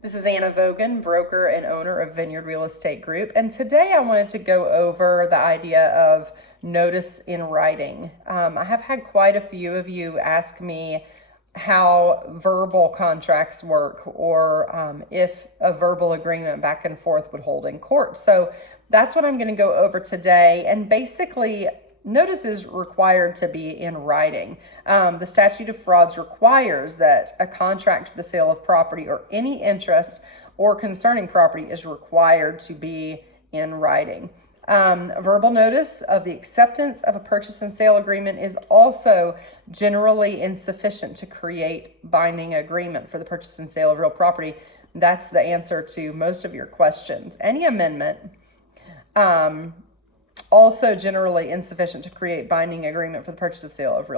This is Anna Vogan, broker and owner of Vineyard Real Estate Group. And today I wanted to go over the idea of notice in writing. I have had quite a few of you ask me how verbal contracts work, or if a verbal agreement back and forth would hold in court. So that's what I'm going to go over today. And basically, notice is required to be in writing. The Statute of Frauds requires that a contract for the sale of property or any interest or concerning property is required to be in writing. Verbal notice of the acceptance of a purchase and sale agreement is also generally insufficient to create binding agreement for the purchase and sale of real property. That's the answer to most of your questions. Any amendment, also generally insufficient to create binding agreement for the purchase of sale of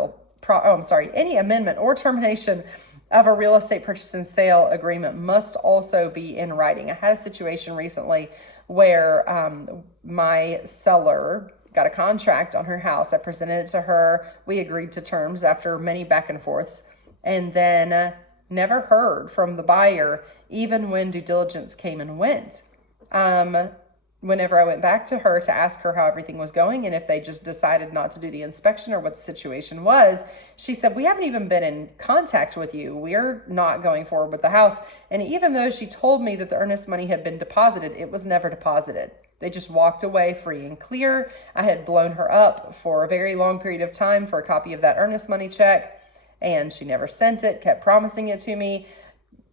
any amendment or termination of a real estate purchase and sale agreement must also be in writing. I had a situation recently where my seller got a contract on her house. I presented it to her. We agreed to terms after many back and forths, and then never heard from the buyer, even when due diligence came and went. Whenever I went back to her to ask her how everything was going and if they just decided not to do the inspection or what the situation was, she said, "We haven't even been in contact with you. We're not going forward with the house." And even though she told me that the earnest money had been deposited, it was never deposited. They just walked away free and clear. I had blown her up for a very long period of time for a copy of that earnest money check, and she never sent it, kept promising it to me.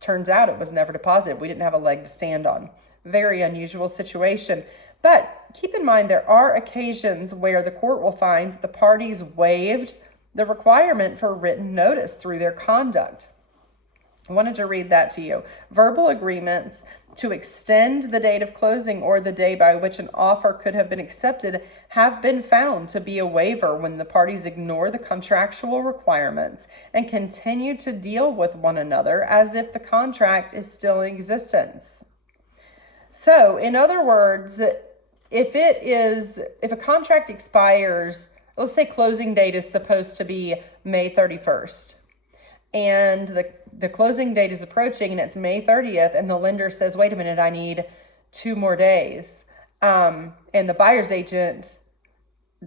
Turns out it was never deposited. We didn't have a leg to stand on. Very unusual situation. But keep in mind, there are occasions where the court will find that the parties waived the requirement for written notice through their conduct. I wanted to read that to you. Verbal agreements to extend the date of closing or the day by which an offer could have been accepted have been found to be a waiver when the parties ignore the contractual requirements and continue to deal with one another as if the contract is still in existence. So, in other words, if a contract expires, let's say closing date is supposed to be May 31st, and the closing date is approaching and it's May 30th, and the lender says, "Wait a minute, I need 2 more days." And the buyer's agent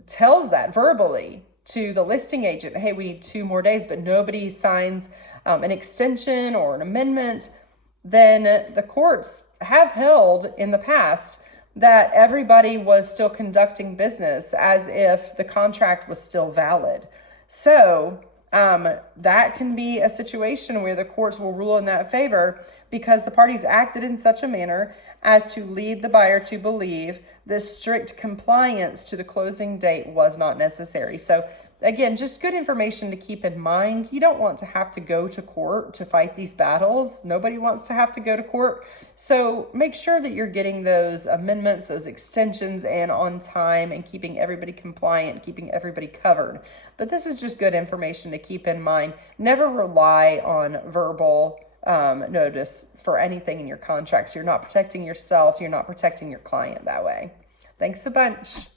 tells that verbally to the listing agent, "Hey, we need 2 more days," but nobody signs an extension or an amendment. Then the courts have held in the past that everybody was still conducting business as if the contract was still valid. So that can be a situation where the courts will rule in that favor because the parties acted in such a manner as to lead the buyer to believe that strict compliance to the closing date was not necessary. So again, just good information to keep in mind. You don't want to have to go to court to fight these battles. Nobody wants to have to go to court. So make sure that you're getting those amendments, those extensions in on time and keeping everybody compliant, keeping everybody covered. But this is just good information to keep in mind. Never rely on verbal notice for anything in your contracts. You're not protecting yourself. You're not protecting your client that way. Thanks a bunch.